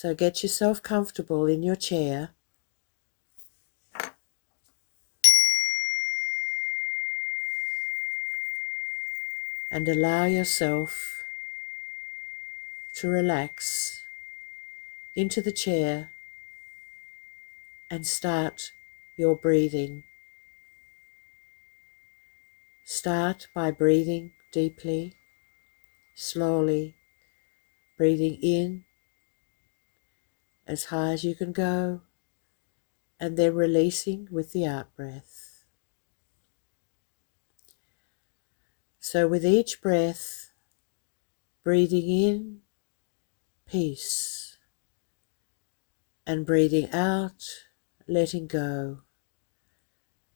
So get yourself comfortable in your chair and allow yourself to relax into the chair and start your breathing. Start by breathing deeply, slowly, breathing in as high as you can go, and then releasing with the out breath. So with each breath, breathing in peace, and breathing out, letting go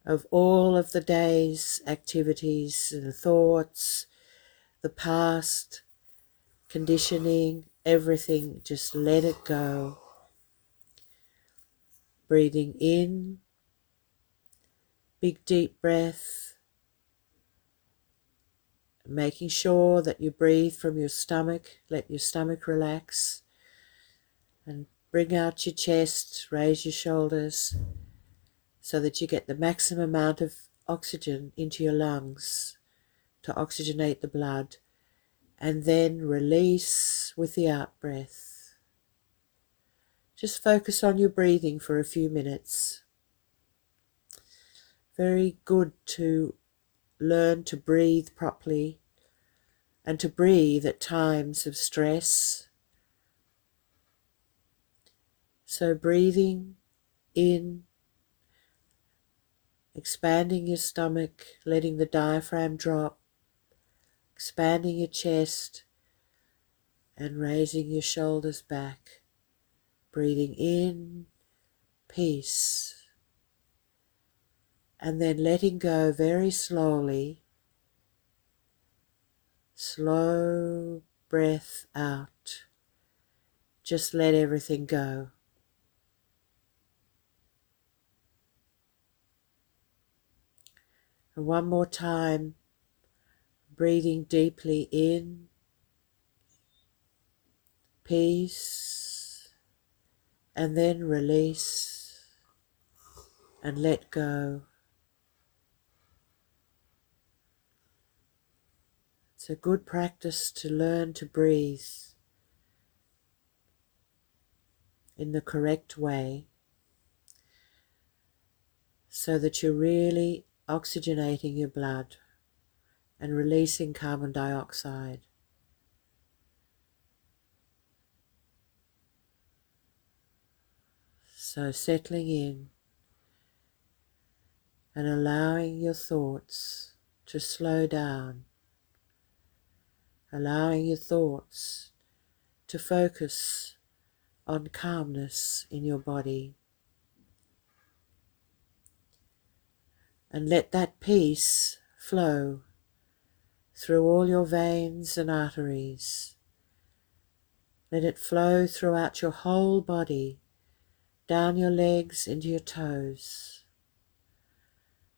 of all of the day's activities and thoughts, the past, conditioning, everything, just let it go. Breathing in, big deep breath, making sure that you breathe from your stomach, let your stomach relax, and bring out your chest, raise your shoulders, so that you get the maximum amount of oxygen into your lungs to oxygenate the blood, and then release with the out breath. Just focus on your breathing for a few minutes. Very good to learn to breathe properly and to breathe at times of stress. So breathing in, expanding your stomach, letting the diaphragm drop, expanding your chest and raising your shoulders back. Breathing in, peace, and then letting go very slowly. Slow breath out. Just let everything go. And one more time, breathing deeply in, peace, and then release and let go. It's a good practice to learn to breathe in the correct way so that you're really oxygenating your blood and releasing carbon dioxide. So settling in and allowing your thoughts to slow down, allowing your thoughts to focus on calmness in your body, and let that peace flow through all your veins and arteries. Let it flow throughout your whole body, down your legs into your toes,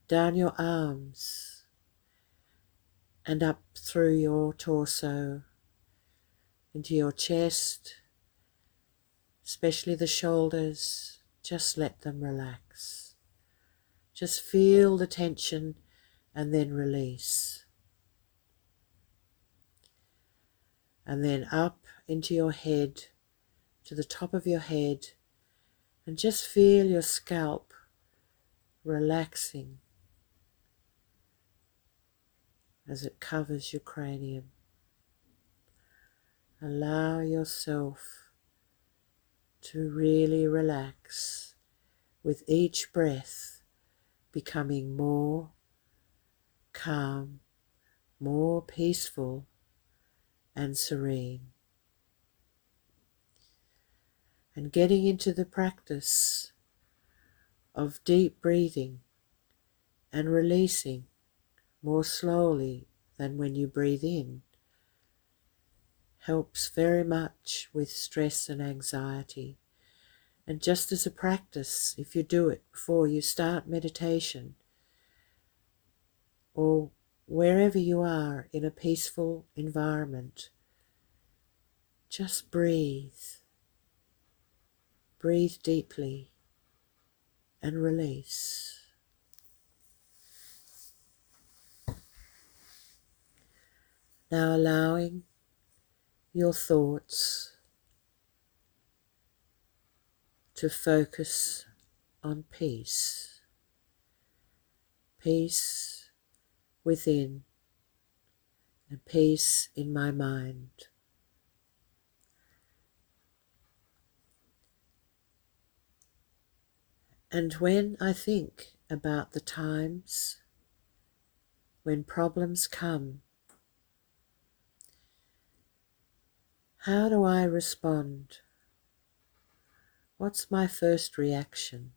down your arms, and up through your torso, into your chest, especially the shoulders. Just let them relax. Just feel the tension and then release. And then up into your head, to the top of your head, and just feel your scalp relaxing as it covers your cranium. Allow yourself to really relax with each breath, becoming more calm, more peaceful and serene. And getting into the practice of deep breathing and releasing more slowly than when you breathe in helps very much with stress and anxiety. And just as a practice, if you do it before you start meditation, or wherever you are in a peaceful environment, just breathe. breathe deeply and release. Now allowing your thoughts to focus on peace. Peace within and peace in my mind. And when I think about the times when problems come, how do I respond? What's my first reaction?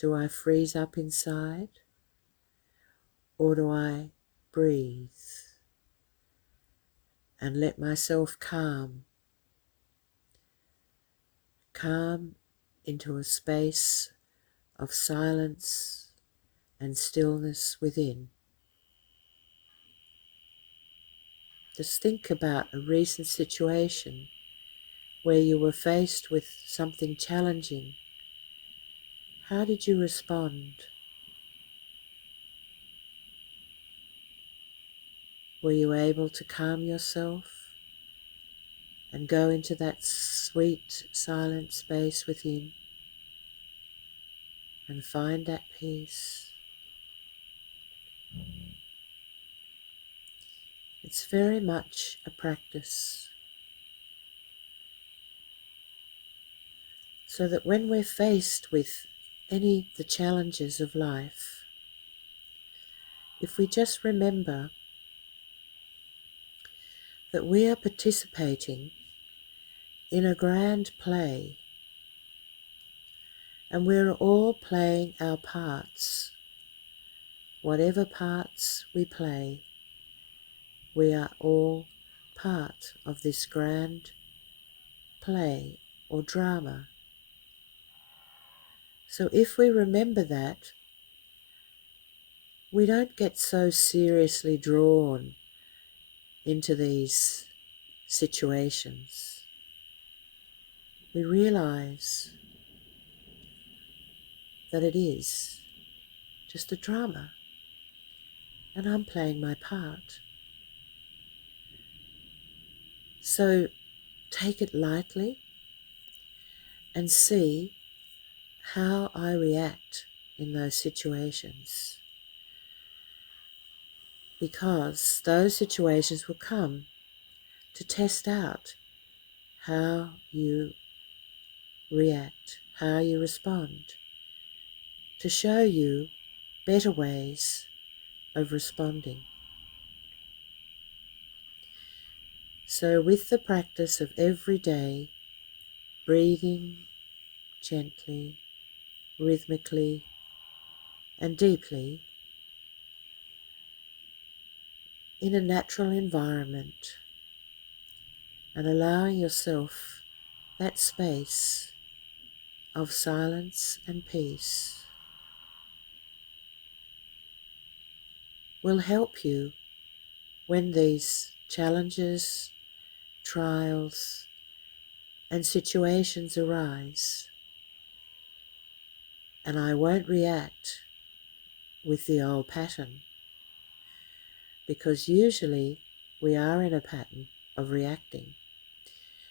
Do I freeze up inside, or do I breathe and let myself calm into a space of silence and stillness within? Just think about a recent situation where you were faced with something challenging. How did you respond? Were you able to calm yourself and go into that sweet, silent space within and find that peace? It's very much a practice, so that when we're faced with any of the challenges of life, if we just remember that we are participating in a grand play and we're all playing our parts, whatever parts we play, we are all part of this grand play or drama. So if we remember that, we don't get so seriously drawn into these situations. We realize that it is just a drama and I'm playing my part. So take it lightly and see how I react in those situations, because those situations will come to test out how you react, how you respond, to show you better ways of responding. So with the practice of every day, breathing gently, rhythmically, and deeply in a natural environment, and allowing yourself that space of silence and peace, will help you when these challenges, trials, and situations arise. And I won't react with the old pattern, because usually we are in a pattern of reacting,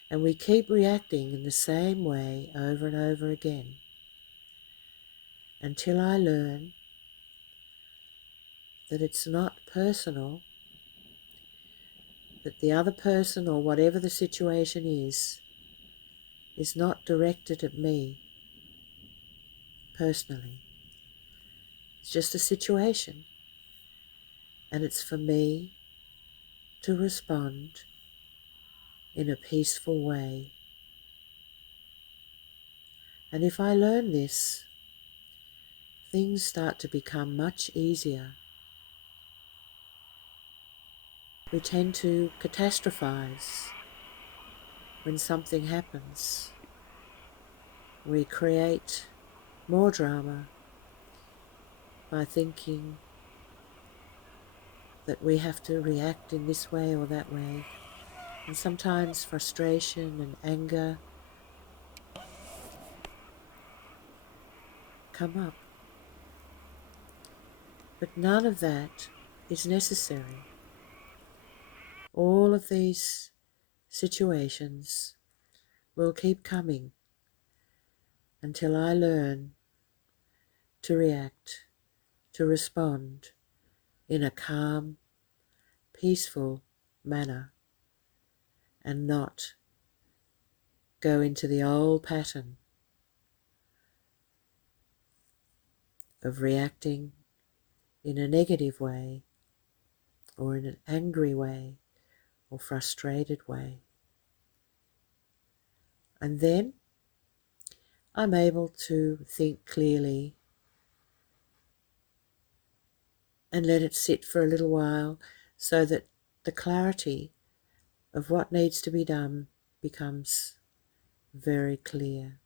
and we keep reacting in the same way over and over again, until I learn that it's not personal, that the other person or whatever the situation is not directed at me personally. It's just a situation, and it's for me to respond in a peaceful way. And if I learn this, things start to become much easier. We tend to catastrophize when something happens. We create more drama by thinking that we have to react in this way or that way. And sometimes frustration and anger come up. But none of that is necessary. All of these situations will keep coming until I learn to react, to respond in a calm, peaceful manner and not go into the old pattern of reacting in a negative way or in an angry way or frustrated way. And then I'm able to think clearly and let it sit for a little while so that the clarity of what needs to be done becomes very clear.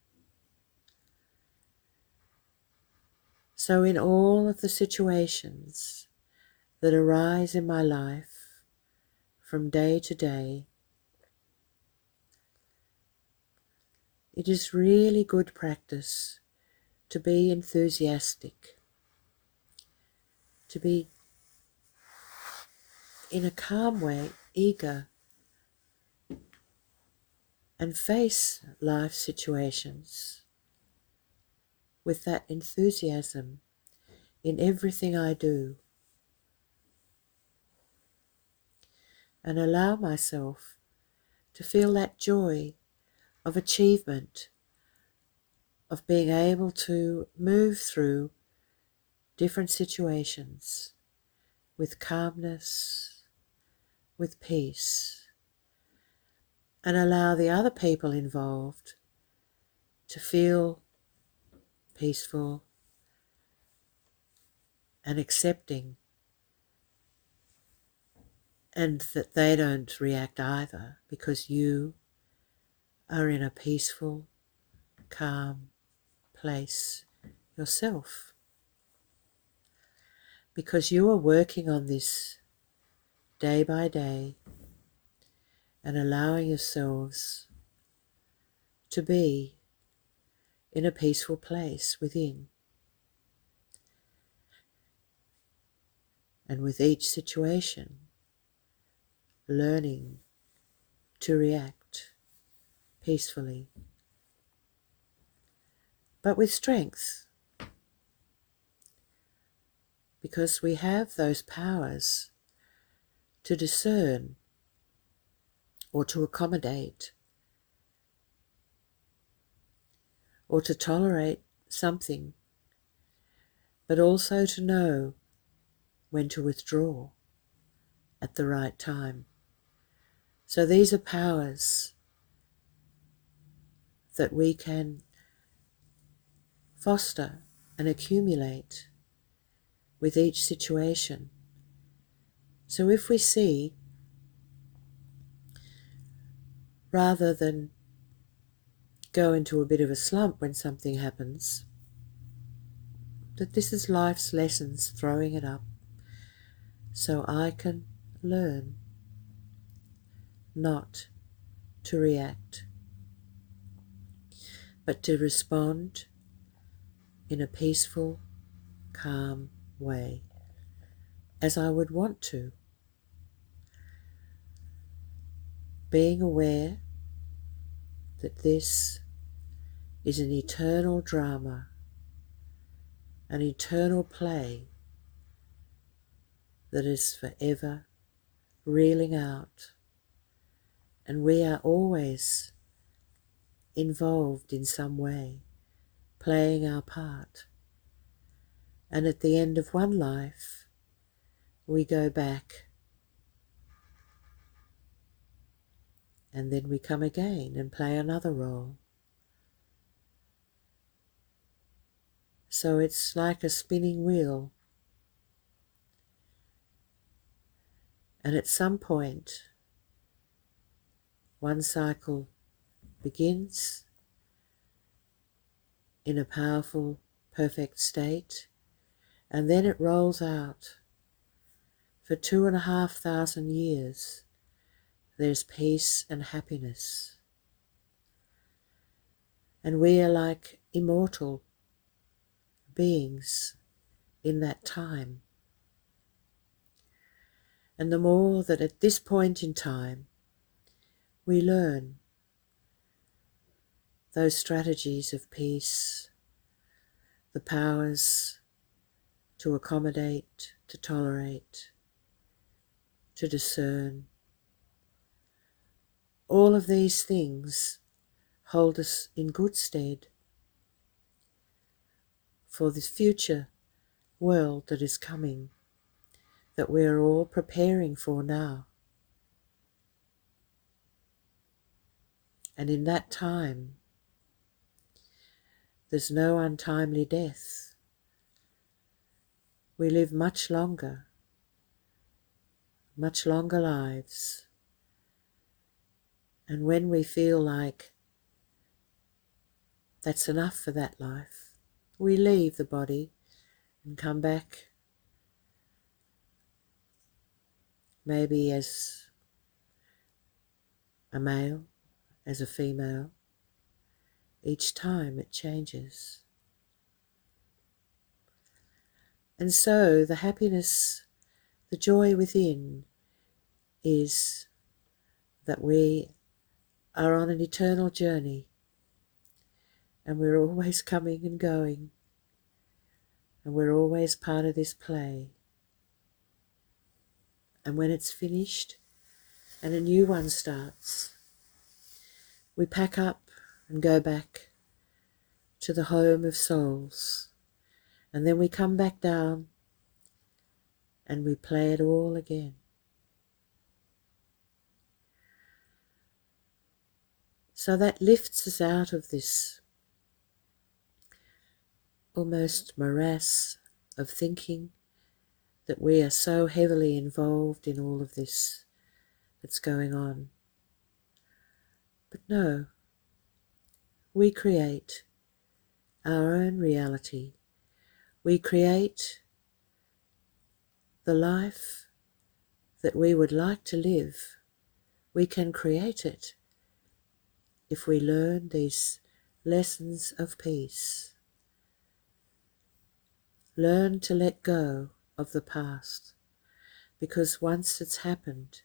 So in all of the situations that arise in my life from day to day, it is really good practice to be enthusiastic, to be in a calm way, eager, and face life situations with that enthusiasm in everything I do, and allow myself to feel that joy of achievement, of being able to move through different situations with calmness, with peace, and allow the other people involved to feel peaceful and accepting, and that they don't react either because you are in a peaceful, calm place yourself. Because you are working on this day by day and allowing yourselves to be in a peaceful place within. And with each situation, learning to react peacefully, but with strength, because we have those powers to discern or to accommodate or to tolerate something, but also to know when to withdraw at the right time. So these are powers that we can foster and accumulate with each situation. So if we see, rather than go into a bit of a slump when something happens, that this is life's lessons throwing it up so I can learn not to react, but to respond in a peaceful, calm way, as I would want to, being aware that this is an eternal drama, an eternal play that is forever reeling out, and we are always involved in some way, playing our part. And at the end of one life, we go back and then we come again and play another role. So it's like a spinning wheel. And at some point, one cycle begins in a powerful, perfect state, and then it rolls out for 2,500 years, there's peace and happiness. And we are like immortal beings in that time. And the more that at this point in time we learn those strategies of peace, the powers to accommodate, to tolerate, to discern, all of these things hold us in good stead for this future world that is coming, that we are all preparing for now. And in that time, there's no untimely death. We live much longer lives. And when we feel like that's enough for that life, we leave the body and come back, maybe as a male, as a female. Each time it changes. And so the happiness, the joy within is that we are on an eternal journey and we're always coming and going and we're always part of this play. And when it's finished and a new one starts, we pack up and go back to the home of souls, and then we come back down and we play it all again. So that lifts us out of this almost morass of thinking that we are so heavily involved in all of this that's going on. But no, we create our own reality. We create the life that we would like to live. We can create it if we learn these lessons of peace. Learn to let go of the past, because once it's happened,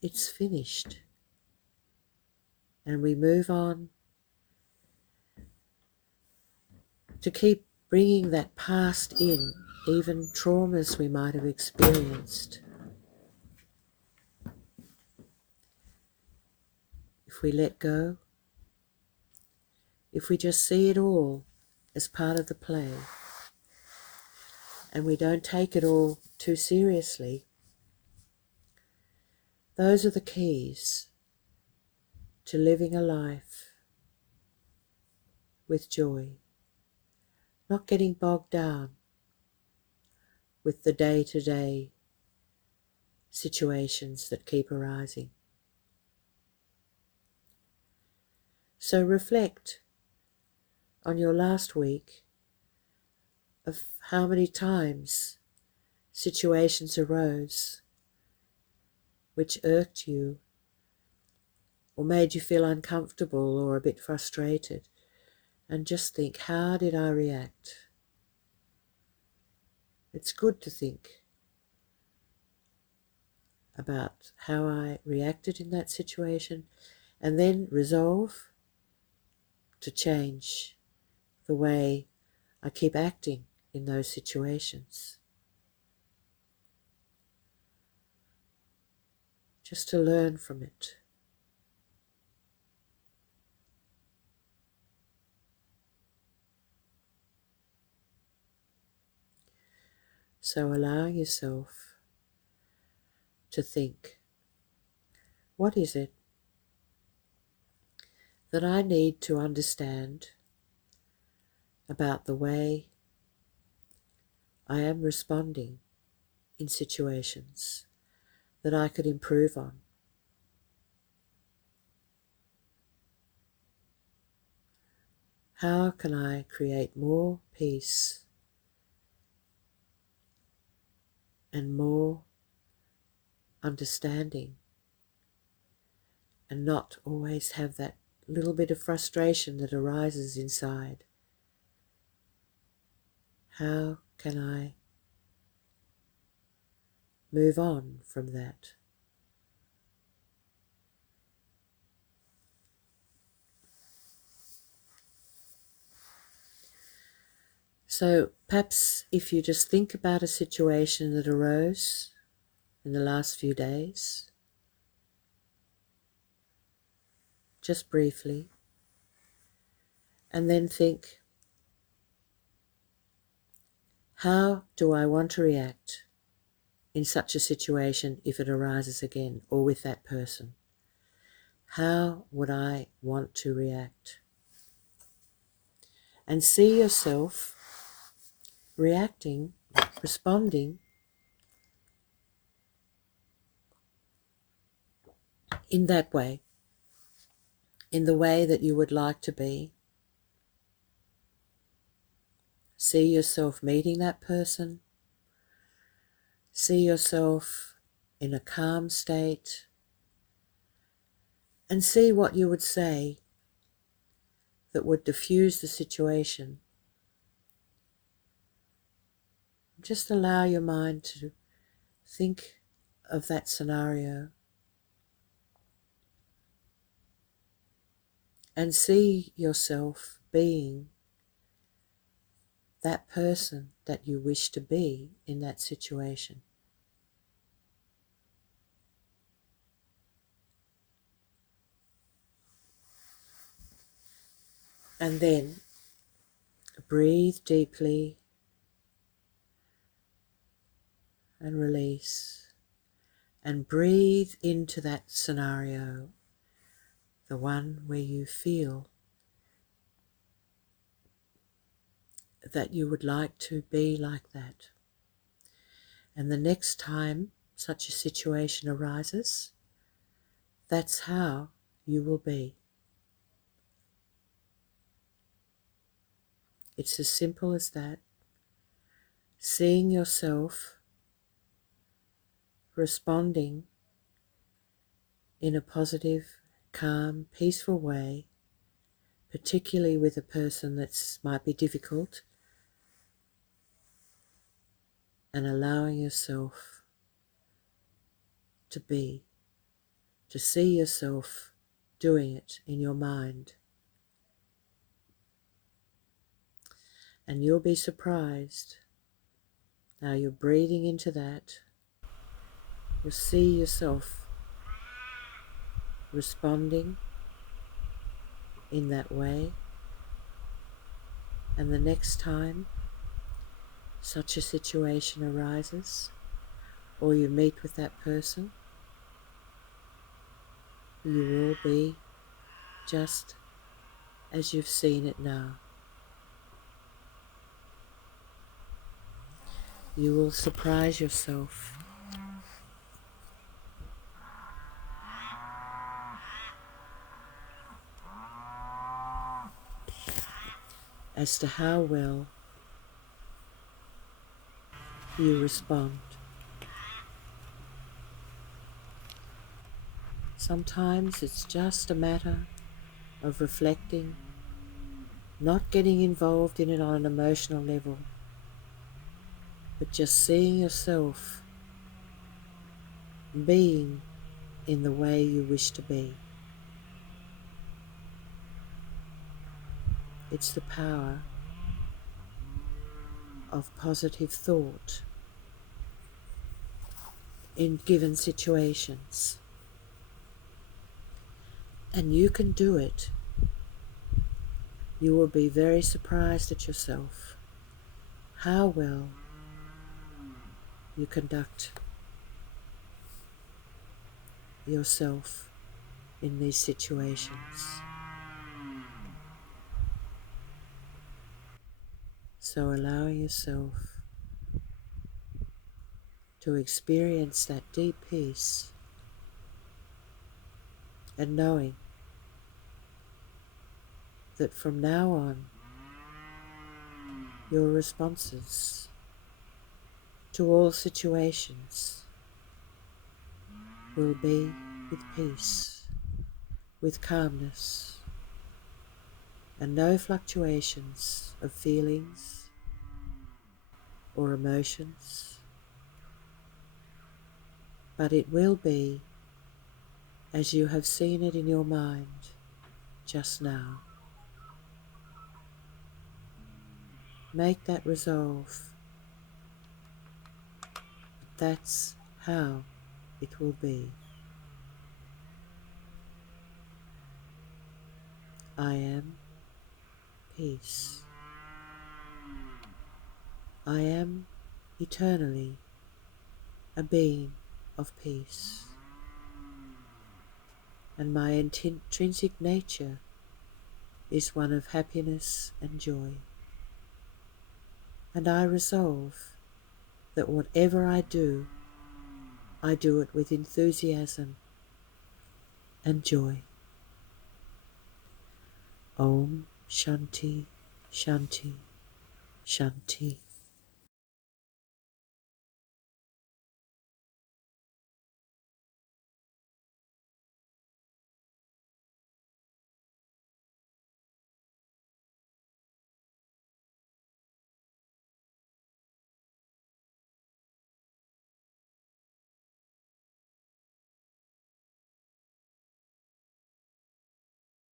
it's finished. And we move on to keep bringing that past in, even traumas we might have experienced. If we let go, if we just see it all as part of the play, and we don't take it all too seriously, those are the keys to living a life with joy, not getting bogged down with the day-to-day situations that keep arising. So reflect on your last week of how many times situations arose which irked you or made you feel uncomfortable or a bit frustrated, and just think, how did I react? It's good to think about how I reacted in that situation and then resolve to change the way I keep acting in those situations. Just to learn from it. So allowing yourself to think, what is it that I need to understand about the way I am responding in situations that I could improve on? How can I create more peace and more understanding and not always have that little bit of frustration that arises inside. How can I move on from that? So perhaps if you just think about a situation that arose in the last few days, just briefly, and then think, how do I want to react in such a situation if it arises again or with that person? How would I want to react? And see yourself reacting, responding in that way, in the way that you would like to be. See yourself meeting that person. See yourself in a calm state, and see what you would say that would diffuse the situation. Just allow your mind to think of that scenario and see yourself being that person that you wish to be in that situation. And then breathe deeply and release, and breathe into that scenario, the one where you feel that you would like to be like that. And the next time such a situation arises, that's how you will be. It's as simple as that. Seeing yourself responding in a positive, calm, peaceful way, particularly with a person that might be difficult, and allowing yourself to be, to see yourself doing it in your mind. And you'll be surprised. Now you're breathing into that. You'll see yourself responding in that way. And the next time such a situation arises, or you meet with that person, you will be just as you've seen it now. You will surprise yourself as to how well you respond. Sometimes it's just a matter of reflecting, not getting involved in it on an emotional level, but just seeing yourself being in the way you wish to be. It's the power of positive thought in given situations. And you can do it. You will be very surprised at yourself, how well you conduct yourself in these situations. So allowing yourself to experience that deep peace, and knowing that from now on your responses to all situations will be with peace with calmness and no fluctuations of feelings or emotions, but it will be as you have seen it in your mind just now. Make that resolve. That's how it will be. I am peace. I am eternally a being of peace, and my intrinsic nature is one of happiness and joy. And I resolve that whatever I do it with enthusiasm and joy. Om Shanti, Shanti, Shanti.